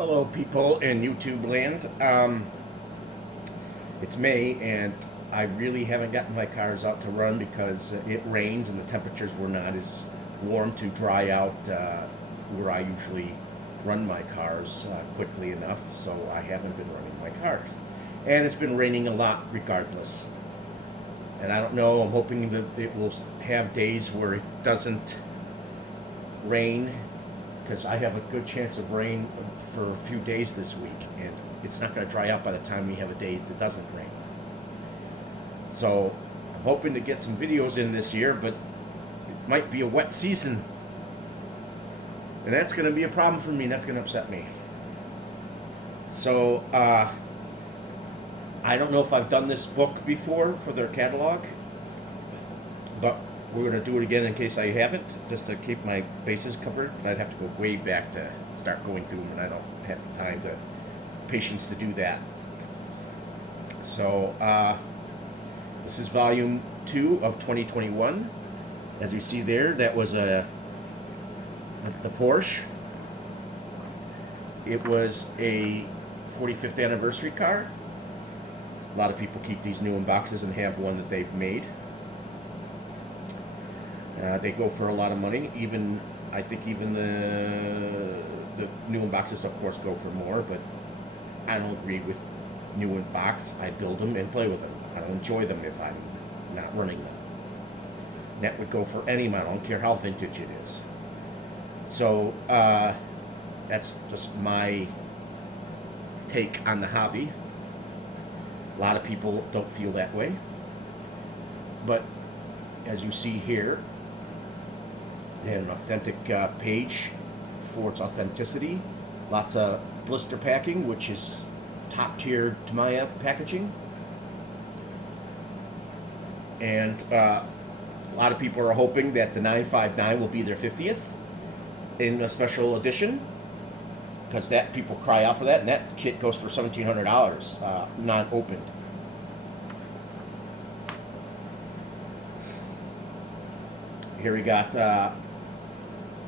Hello, people in YouTube land. It's May, and I really haven't gotten my cars out to run because it rains and the temperatures were not as warm to dry out where I usually run my cars quickly enough, so I haven't been running my cars. And it's been raining a lot regardless. And I don't know, I'm hoping that it will have days where it doesn't rain because I have a good chance of rain for a few days this week, and it's not going to dry out by the time we have a day that doesn't rain. So I'm hoping to get some videos in this year, but it might be a wet season, and that's going to be a problem for me, and that's going to upset me. So I don't know if I've done this book before for their catalog, but we're going to do it again in case I haven't, just to keep my bases covered. I'd have to go way back to start going through them, and I don't have the time to patience to do that. So this is volume 2 of 2021. As you see there, that was the Porsche. It was a 45th anniversary car. A lot of people keep these new in boxes and have one that they've made. They go for a lot of money. I think even the new in boxes, of course, go for more. But I don't agree with new in box. I build them and play with them. I don't enjoy them if I'm not running them. And that would go for any model. I don't care how vintage it is. So that's just my take on the hobby. A lot of people don't feel that way. But as you see here, they had an authentic page for its authenticity. Lots of blister packing, which is top tier Tamiya packaging. And a lot of people are hoping that the 959 will be their 50th in a special edition, because that people cry out for that, and that kit goes for $1,700, not opened. Here we got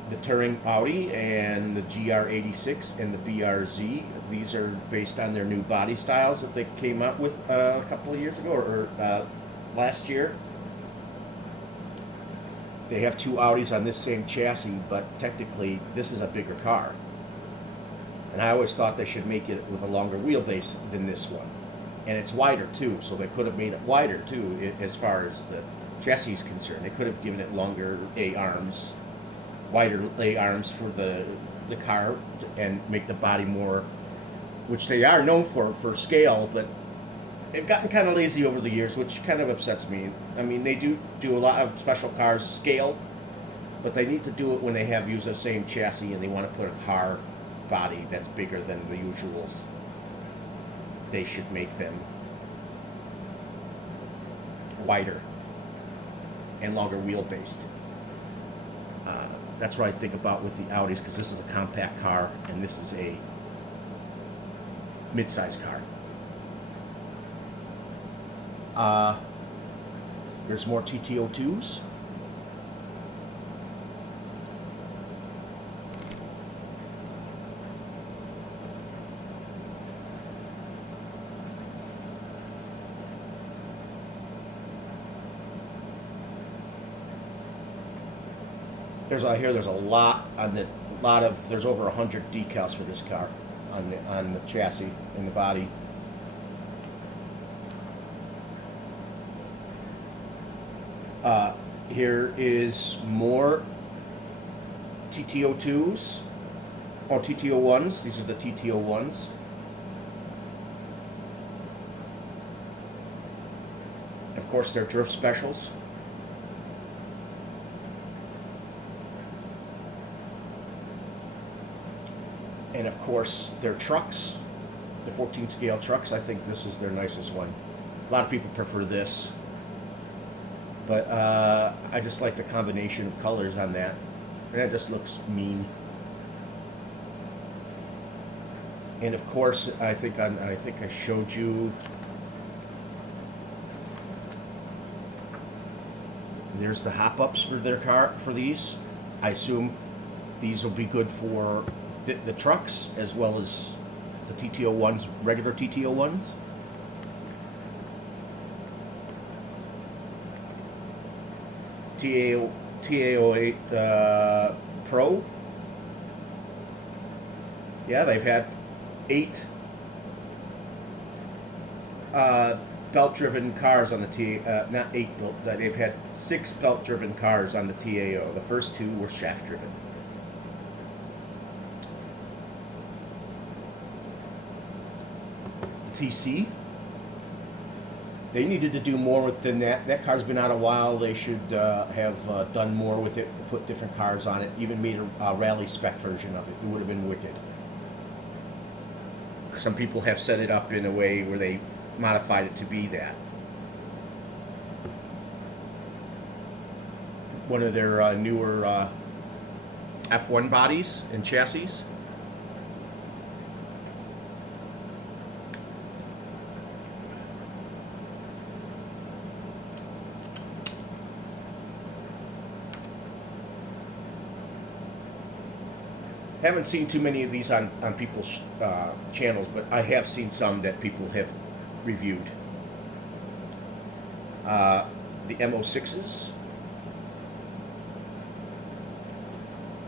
the Touring Audi and the GR86 and the BRZ. These are based on their new body styles that they came out with a couple of years ago, or last year. They have two Audis on this same chassis, but technically this is a bigger car. And I always thought they should make it with a longer wheelbase than this one. And it's wider too, so they could have made it wider too as far as the chassis is concerned. They could have given it longer A-arms, wider A-arms for the car, and make the body more, which they are known for scale, but they've gotten kind of lazy over the years, which kind of upsets me. I mean, they do a lot of special cars scale, but they need to do it when they have used the same chassis and they want to put a car body that's bigger than the usuals. They should make them wider and longer wheelbase. That's what I think about with the Audis, because this is a compact car and this is a mid-size car. There's more TT02s. There's a lot on there's over 100 decals for this car on the chassis and the body. Here is more TT02s, or TT01s. These are the TT01s. Of course, they're drift specials. And of course, their trucks, the 14 scale trucks. I think this is their nicest one. A lot of people prefer this, but I just like the combination of colors on that, and it just looks mean. And of course, I think I showed you. There's the hop ups for their car for these. I assume these will be good for the trucks as well as the TTO ones, regular TTO ones. TAO8 Pro. Yeah, they've had 8 belt-driven cars on the not 8 belt. They've had 6 belt-driven cars on the TAO. The first 2 were shaft-driven. The TC. They needed to do more within that. That car's been out a while. They should have done more with it, put different cars on it, even made a rally spec version of it. It would have been wicked. Some people have set it up in a way where they modified it to be that. One of their newer F1 bodies and chassis. Haven't seen too many of these on people's channels, but I have seen some that people have reviewed. The MO6s,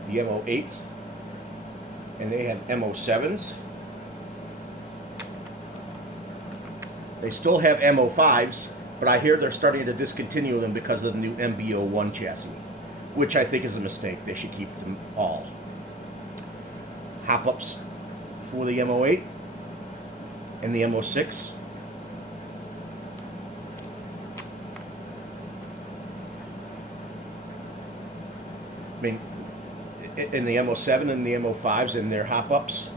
the MO8s, and they have MO7s. They still have MO5s, but I hear they're starting to discontinue them because of the new MB01 chassis, which I think is a mistake. They should keep them all. Hop-ups for the MO8 and the MO6. I mean, in the MO7 and the MO5s and their hop-ups,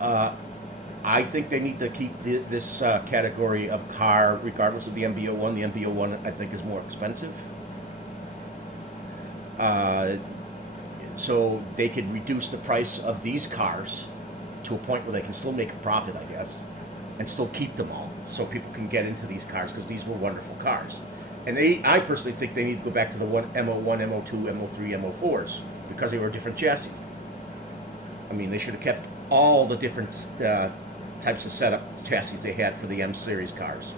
I think they need to keep this category of car regardless of the MB01. The MB01 I think is more expensive. So they could reduce the price of these cars to a point where they can still make a profit, I guess, and still keep them all, so people can get into these cars because these were wonderful cars. And I personally think they need to go back to the MO1, MO2, MO3, MO4s because they were different chassis. I mean, they should have kept all the different types of setup chassis they had for the M series cars.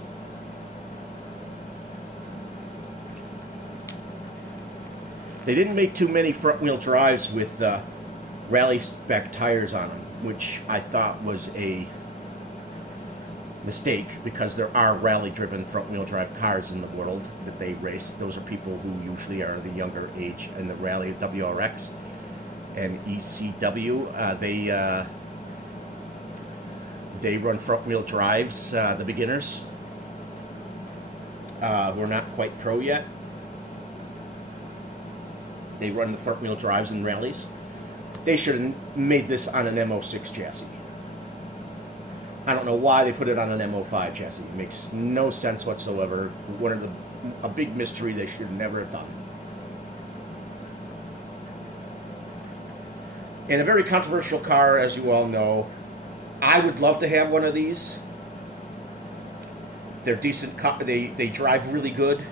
They didn't make too many front-wheel drives with rally spec tires on them, which I thought was a mistake because there are rally-driven front-wheel drive cars in the world that they race. Those are people who usually are the younger age in the rally WRX and ECW. They run front-wheel drives, the beginners who are not quite pro yet. They run the front-wheel drives in rallies. They should have made this on an MO6 chassis. I don't know why they put it on an MO5 chassis. It makes no sense whatsoever. A big mystery they should never have done. In a very controversial car, as you all know, I would love to have one of these. They're decent. They drive really good.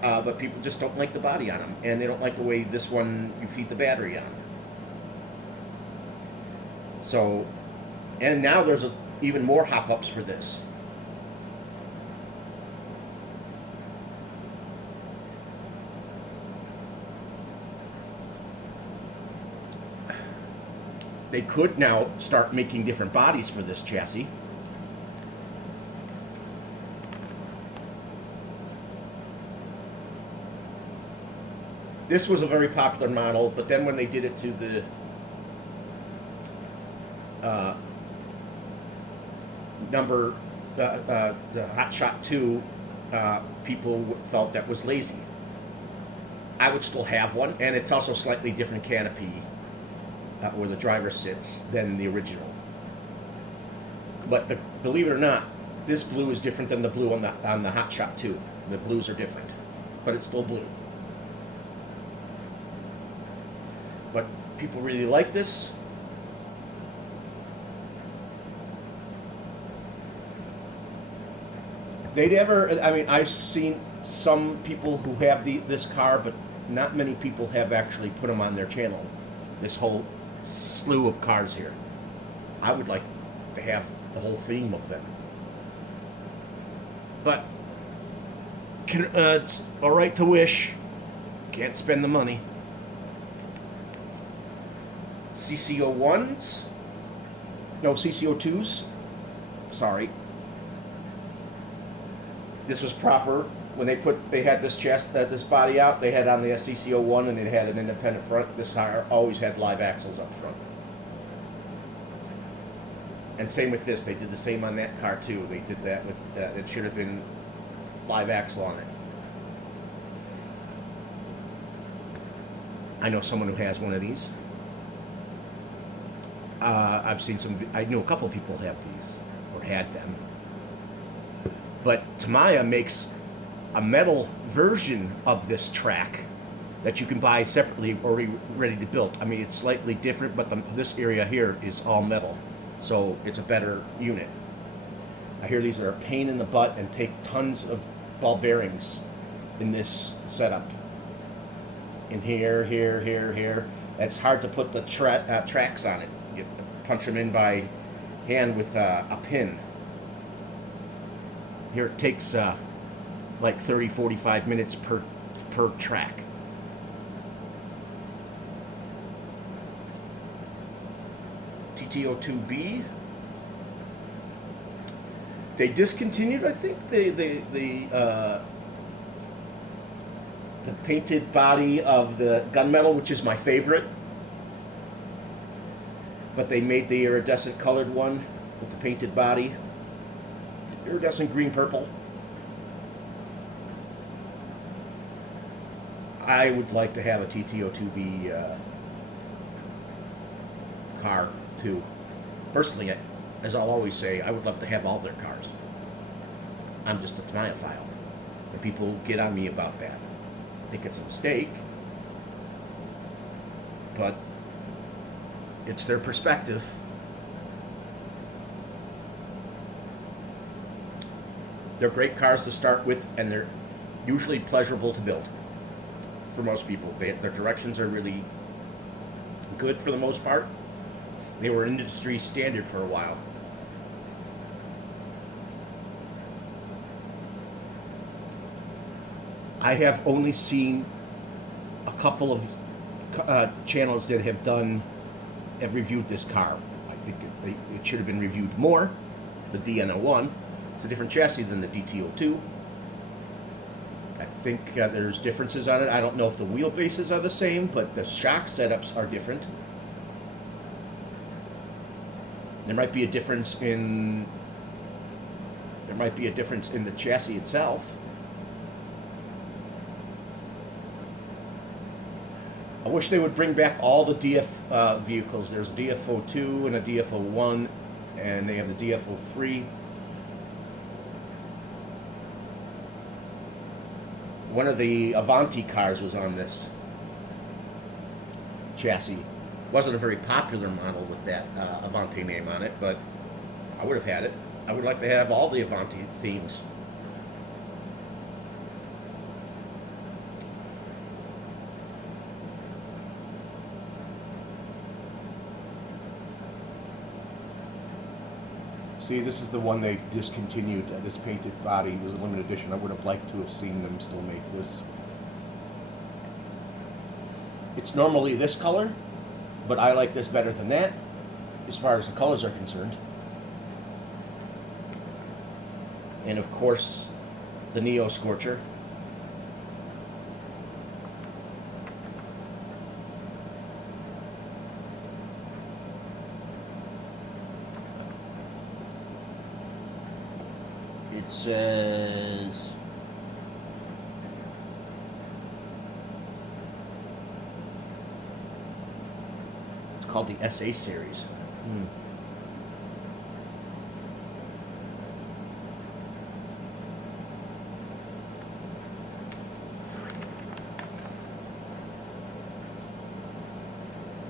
But people just don't like the body on them, and they don't like the way this one you feed the battery on. So, and now there's even more hop-ups for this. They could now start making different bodies for this chassis. This was a very popular model, but then when they did it to the the Hot Shot 2, people felt that was lazy. I would still have one, and it's also slightly different canopy where the driver sits than the original. But believe it or not, this blue is different than the blue on the Hot Shot 2. The blues are different, but it's still blue. But people really like this. I've seen some people who have this car, but not many people have actually put them on their channel. this whole slew of cars here. I would like to have the whole theme of them. But it's all right to wish. Can't spend the money. CCO1s? No, CCO2s. Sorry. This was proper. When they had this chest, this body out, they had on the CCO1 and it had an independent front. This car always had live axles up front. And same with this. They did the same on that car too. They did that with, it should have been live axle on it. I know someone who has one of these. I've seen I know a couple of people have these, or had them. But Tamiya makes a metal version of this track that you can buy separately, already ready to build. I mean, it's slightly different, but this area here is all metal. So it's a better unit. I hear these are a pain in the butt and take tons of ball bearings in this setup. In here, here, here, here. It's hard to put the tracks on it. You punch them in by hand with a pin. Here it takes like 30-45 minutes per track. TTO2B. They discontinued, I think, the painted body of the gunmetal, which is my favorite. But they made the iridescent colored one with the painted body. Iridescent green purple. I would like to have a TTO2B car too. Personally, as I'll always say, I would love to have all their cars. I'm just a Tamiya-phile, and people get on me about that. I think it's a mistake, but it's their perspective. They're great cars to start with, and they're usually pleasurable to build for most people. Their directions are really good for the most part. They were industry standard for a while. I have only seen a couple of channels that have reviewed this car. I think it should have been reviewed more. The DNO1, it's a different chassis than the DTO2. I think there's differences on it. I don't know if the wheelbases are the same, but the shock setups are different. There might be a difference in the chassis itself. I wish they would bring back all the DF vehicles. There's a DF02 and a DF01, and they have the DF03. One of the Avanti cars was on this chassis. Wasn't a very popular model with that Avanti name on it, but I would have had it. I would like to have all the Avanti themes. See, this is the one they discontinued. This painted body was a limited edition. I would have liked to have seen them still make this. It's normally this color, but I like this better than that, as far as the colors are concerned. And of course, the Neo Scorcher. It says it's called the SA series.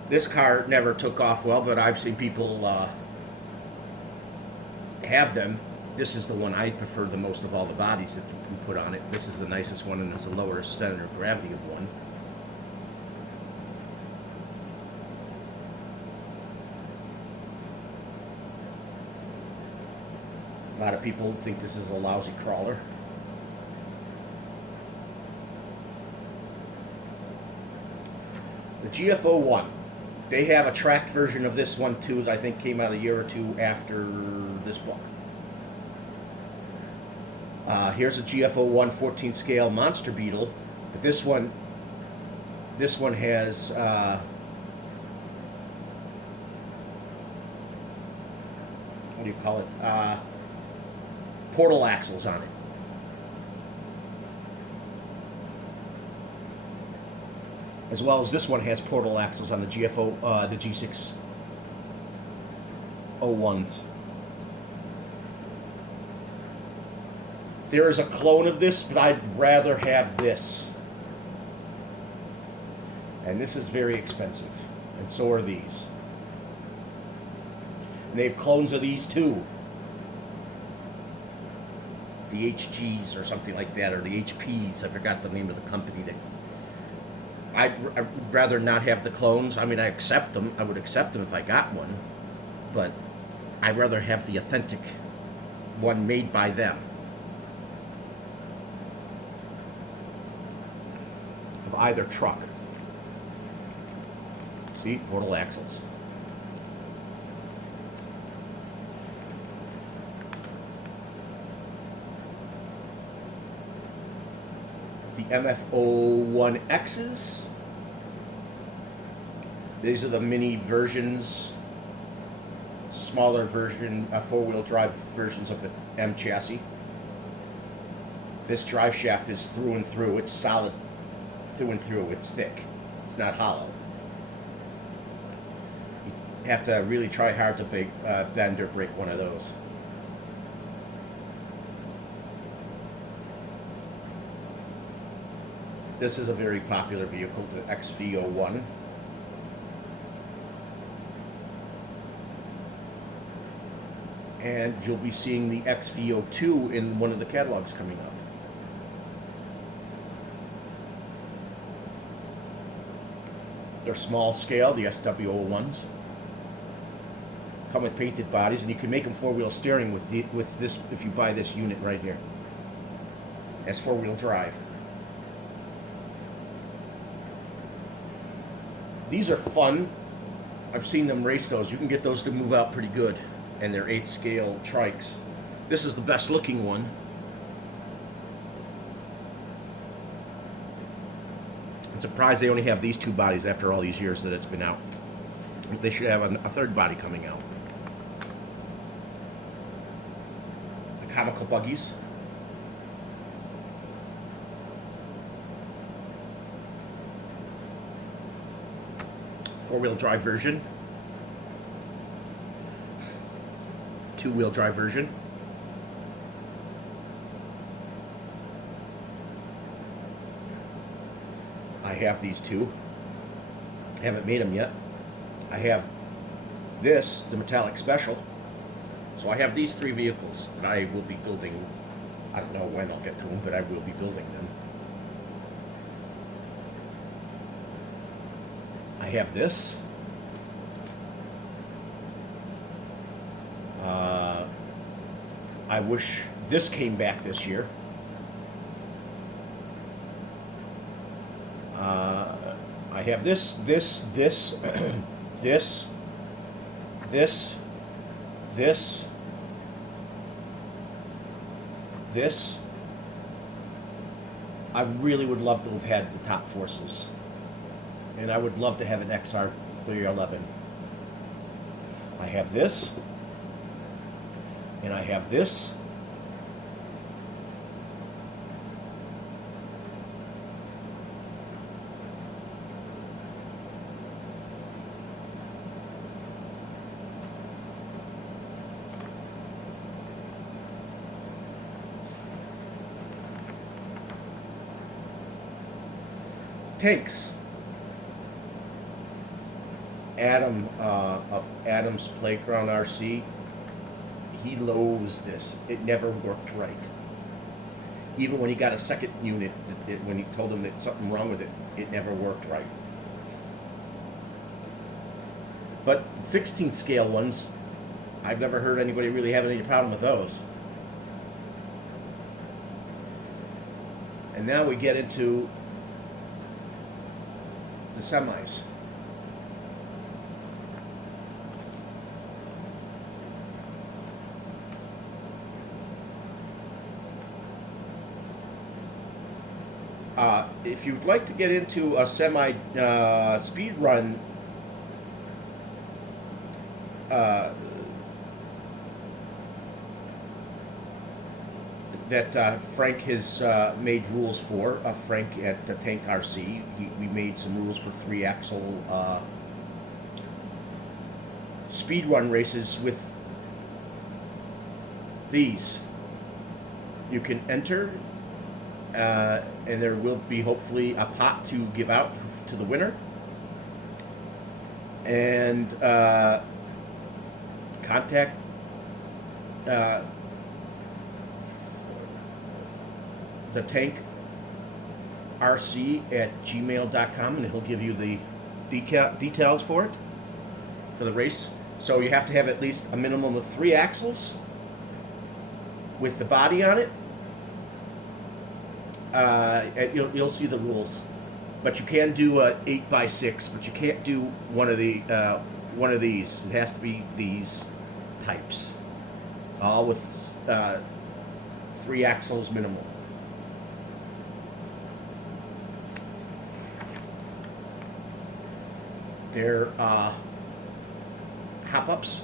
This car never took off well, but I've seen people have them. This is the one I prefer the most of all the bodies that you can put on it. This is the nicest one, and it's the lower center of gravity of one. lot of people think this is a lousy crawler. The GFO1. They have a tracked version of this one too that I think came out a year or two after this book. Here's a GFO1 14 scale monster beetle, but this one has what do you call it? Portal axles on it. As well as this one has portal axles on the GFO, the G601s. There is a clone of this, but I'd rather have this. And this is very expensive, and so are these. And they have clones of these too. The HGs or something like that, or the HPs. I forgot the name of the company. I'd rather not have the clones. I mean, I accept them. I would accept them if I got one. But I'd rather have the authentic one made by them. Of either truck. See, portal axles. The MF01Xs. These are the mini versions, smaller version, four-wheel drive versions of the M chassis. This drive shaft is through and through. It's solid through and through. It's thick. It's not hollow. You have to really try hard to bend or break one of those. This is a very popular vehicle, the XV01. And you'll be seeing the XV02 in one of the catalogs coming up. They're small scale, the SW01s. Come with painted bodies, and you can make them four-wheel steering with this if you buy this unit right here. As four-wheel drive. These are fun. I've seen them race those. You can get those to move out pretty good. And they're 8th scale trikes. This is the best looking one. I'm surprised they only have these two bodies after all these years that it's been out. They should have a third body coming out. The comical buggies. Four-wheel drive version. Two-wheel drive version. I have these two. I haven't made them yet. I have this, the metallic special. So I have these three vehicles that I will be building. I don't know when I'll get to them, but I will be building them. I have this. I wish this came back this year. I have this, this, this, this, this, this, this. I really would love to have had the top forces. And I would love to have an XR311. I have this. And I have this. Tanks. Adam of Adam's Playground RC, he loathes this. It never worked right. Even when he got a second unit, when he told him that something wrong with it, it never worked right. But 16 scale ones, I've never heard anybody really have any problem with those. And now we get into the semis. If you'd like to get into a semi speed run, that Frank has made rules for, Frank at Tank RC, we made some rules for 3-axle speed run races with these. You can enter, and there will be hopefully a pot to give out to the winner. And contact the Tank RC at gmail.com, and he'll give you the details for it, for the race. So you have to have at least a minimum of 3 axles with the body on it. And you'll see the rules, but you can do a 8x6, but you can't do one of these. It has to be these types, all with 3 axles minimum. They're hop-ups.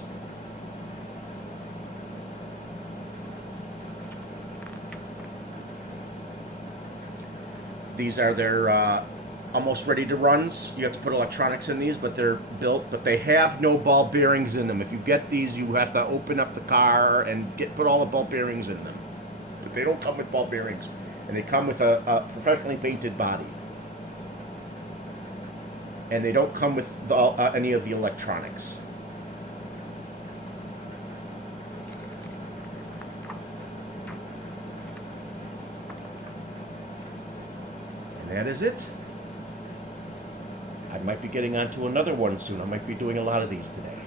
These are their almost ready to runs. You have to put electronics in these, but they're built, but they have no ball bearings in them. If you get these, you have to open up the car and put all the ball bearings in them. But they don't come with ball bearings, and they come with a professionally painted body. And they don't come with any of the electronics. And that is it. I might be getting onto another one soon. I might be doing a lot of these today.